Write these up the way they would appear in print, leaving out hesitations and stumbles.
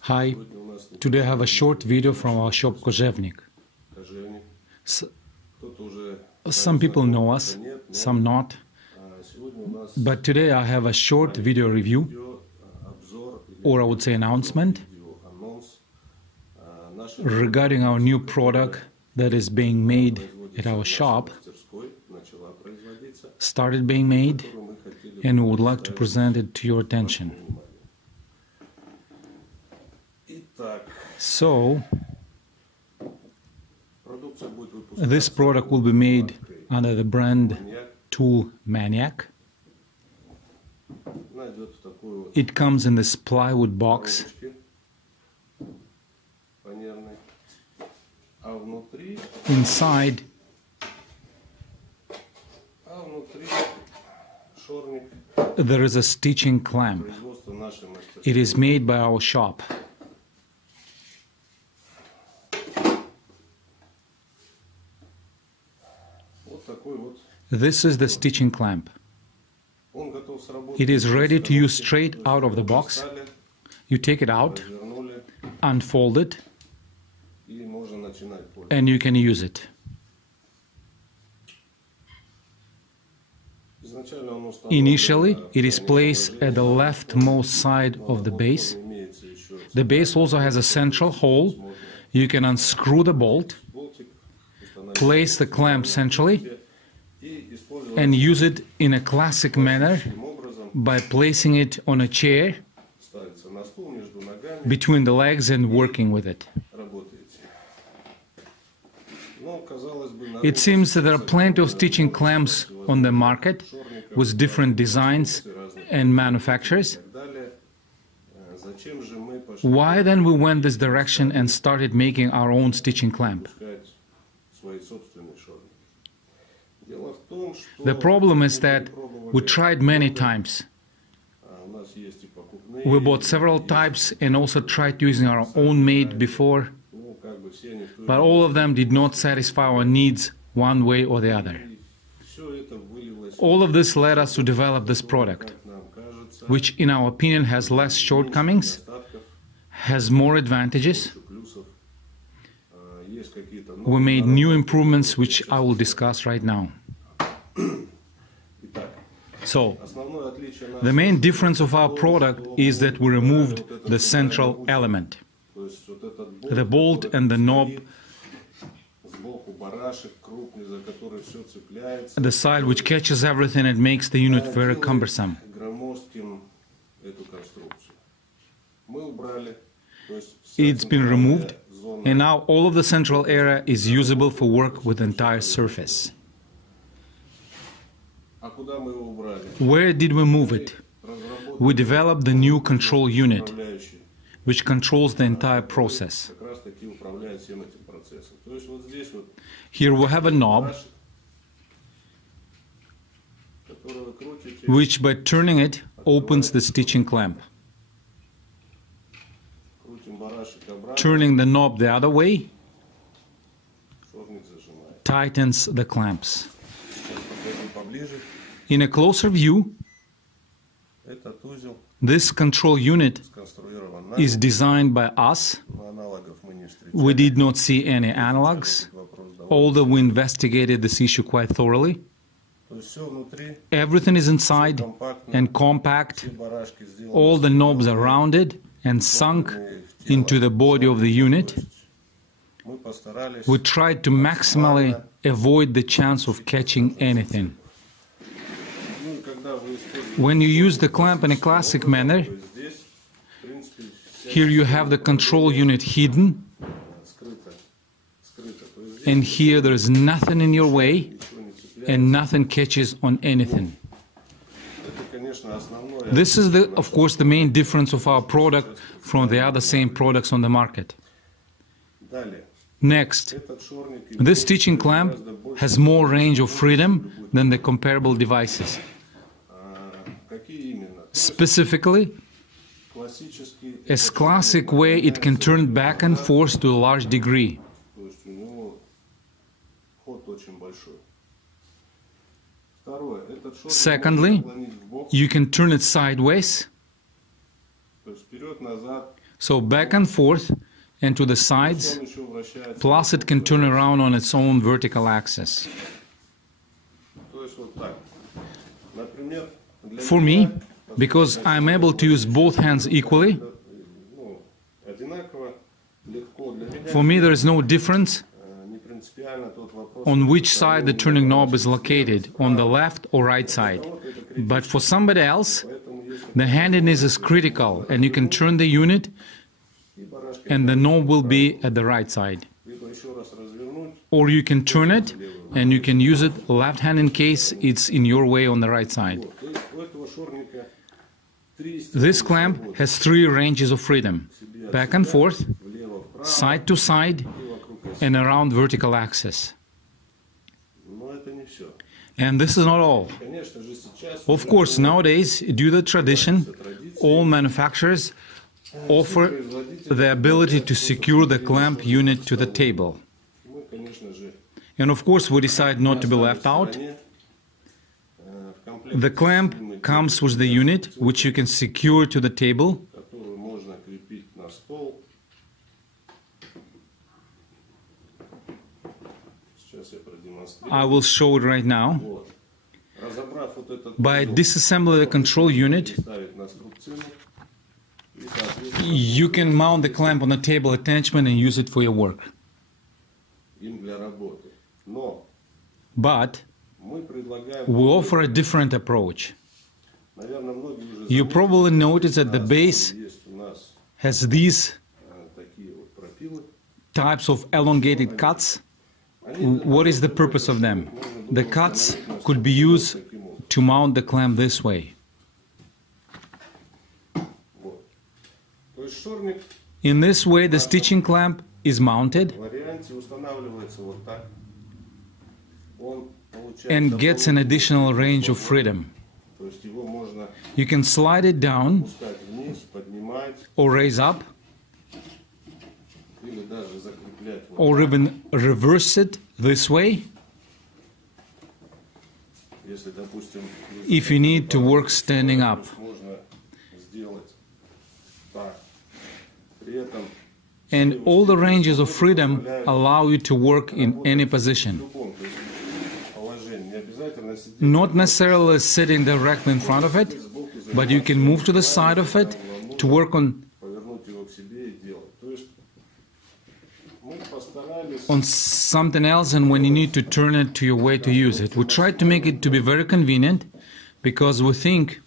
Hi, today I have a short video from our shop Kozhevnik. Some people know us, some not, but today I have a short video review, or I would say announcement, regarding our new product that is being made at our shop, started being made, and we would like to present it to your attention. So, this product will be made under the brand TOOLMANIAC. It comes in this plywood box. Inside there is a stitching clamp. It is made by our shop. This is the stitching clamp. It is ready to use straight out of the box. You take it out, unfold it, and you can use it. Initially, it is placed at the leftmost side of the base. The base also has a central hole. You can unscrew the bolt, place the clamp centrally, and use it in a classic manner by placing it on a chair between the legs and working with it. It seems that there are plenty of stitching clamps on the market with different designs and manufacturers. Why then we went this direction and started making our own stitching clamp? The problem is that we tried many times. We bought several types and also tried using our own made before, but all of them did not satisfy our needs one way or the other. All of this led us to develop this product, which in our opinion has less shortcomings, has more advantages. We made new improvements which I will discuss right now. So, the main difference of our product is that we removed the central element. The bolt and the knob, the side which catches everything and makes the unit very cumbersome. It's been removed, and now all of the central area is usable for work with the entire surface. Where did we move it? We developed the new control unit, which controls the entire process. Here we have a knob, which by turning it opens the stitching clamp. Turning the knob the other way tightens the clamps. In a closer view, this control unit is designed by us. We did not see any analogs, although we investigated this issue quite thoroughly. Everything is inside and compact. All the knobs are rounded and sunk into the body of the unit. We tried to maximally avoid the chance of catching anything. When you use the clamp in a classic manner, here you have the control unit hidden, and here there is nothing in your way and nothing catches on anything. This is, of course, the main difference of our product from the other same products on the market. Next, this stitching clamp has more range of freedom than the comparable devices. Specifically, as classic way, it can turn back and forth to a large degree. Secondly, you can turn it sideways So back and forth and to the sides, plus it can turn around on its own vertical axis. For me, because I'm able to use both hands equally, for me there is no difference on which side the turning knob is located, on the left or right side. But for somebody else, the handiness is critical, and you can turn the unit and the knob will be at the right side. Or you can turn it and you can use it left hand in case it's in your way on the right side. This clamp has 3 ranges of freedom: back and forth, side to side, and around vertical axis. And this is not all. Of course, nowadays, due to tradition, all manufacturers offer the ability to secure the clamp unit to the table. And of course, we decide not to be left out. The clamp comes with the unit, which you can secure to the table. I will show it right now. By disassembling the control unit, you can mount the clamp on the table attachment and use it for your work. But we offer a different approach. You probably noticed that the base has these types of elongated cuts. What is the purpose of them? The cuts could be used to mount the clamp this way. In this way, the stitching clamp is mounted and gets an additional range of freedom. You can slide it down or raise up, or even reverse it this way if you need to work standing up. And all the ranges of freedom allow you to work in any position. Not necessarily sitting directly in front of it, but you can move to the side of it to work on something else, and when you need to turn it to your way to use it. We try to make it to be very convenient because we think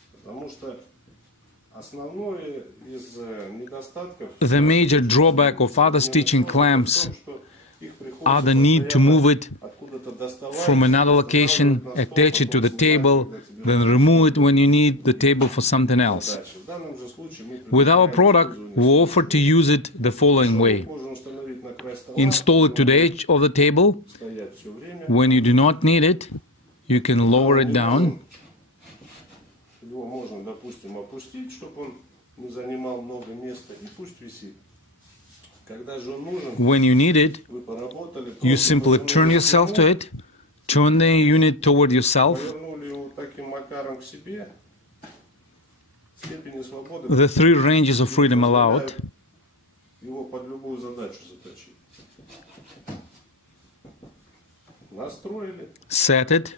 the major drawback of other stitching clamps are the need to move it from another location, attach it to the table, then remove it when you need the table for something else. With our product, we offer to use it the following way. Install it to the edge of the table. When you do not need it, you can lower it down. When you need it, you simply turn yourself to it, turn the unit toward yourself. The 3 ranges of freedom allowed. Set it,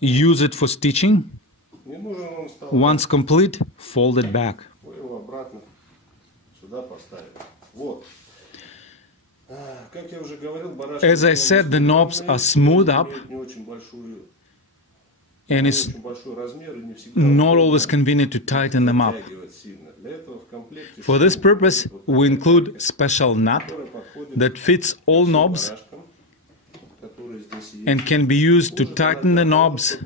use it for stitching. Once complete, fold it back. As I said, the knobs are smooth up, and it's not always convenient to tighten them up. For this purpose, we include special nut that fits all knobs and can be used to tighten the knobs,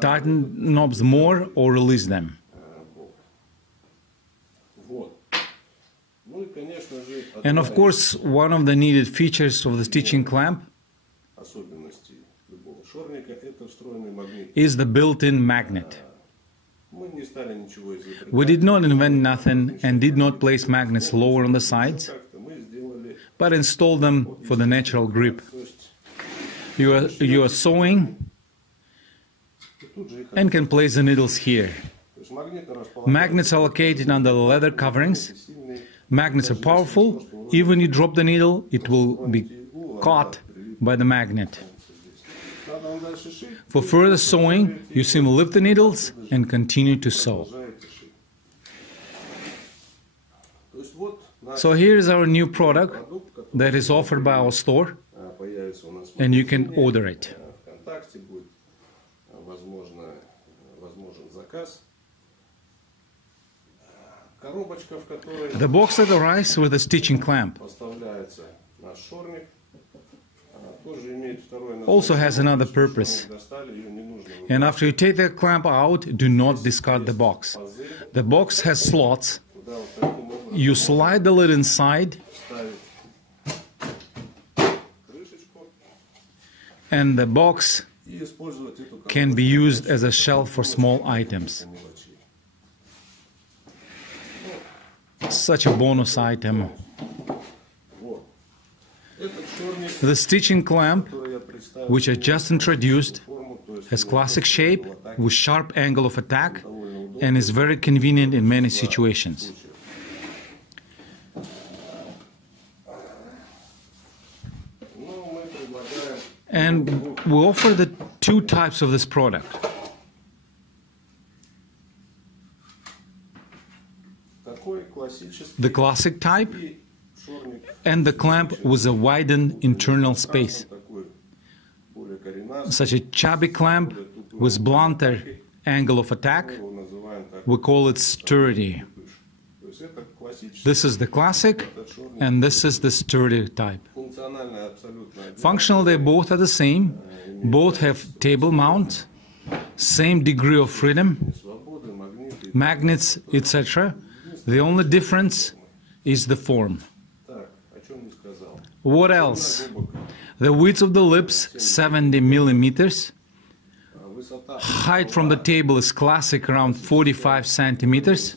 tighten knobs more or release them. And of course, one of the needed features of the stitching clamp is the built-in magnet. We did not invent nothing and did not place magnets lower on the sides, but installed them for the natural grip. You are sewing and can place the needles here. Magnets are located under the leather coverings. Magnets are powerful. Even when you drop the needle, it will be caught by the magnet. For further sewing, you simply lift the needles and continue to sew. So here is our new product that is offered by our store, and you can order it. The box that arrives with a stitching clamp also has another purpose. And after you take the clamp out, do not discard the box. The box has slots. You slide the lid inside, and the box can be used as a shelf for small items. Such a bonus item. The stitching clamp, which I just introduced, has classic shape with sharp angle of attack and is very convenient in many situations. And we offer the two types of this product. The classic type and the clamp with a widened internal space. Such a chubby clamp with blunter angle of attack, we call it sturdy. This is the classic and this is the sturdy type. Functionally, they both are the same. Both have table mount, same degree of freedom, magnets, etc. The only difference is the form. What else? The width of the lips, 70 millimeters. Height from the table is classic, around 45 centimeters.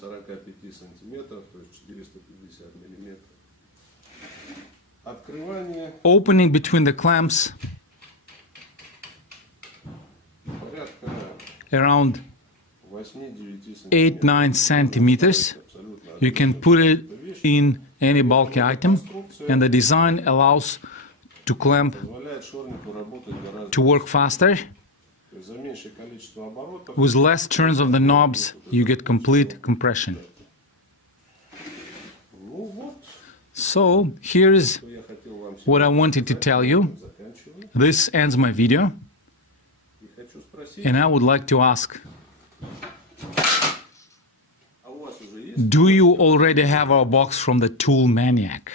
Opening between the clamps around 8-9 centimeters. You can put it in any bulky item, and the design allows to clamp to work faster. With less turns of the knobs, you get complete compression. So here is what I wanted to tell you. This ends my video, and I would like to ask, do you already have our box from the TOOLMANIAC?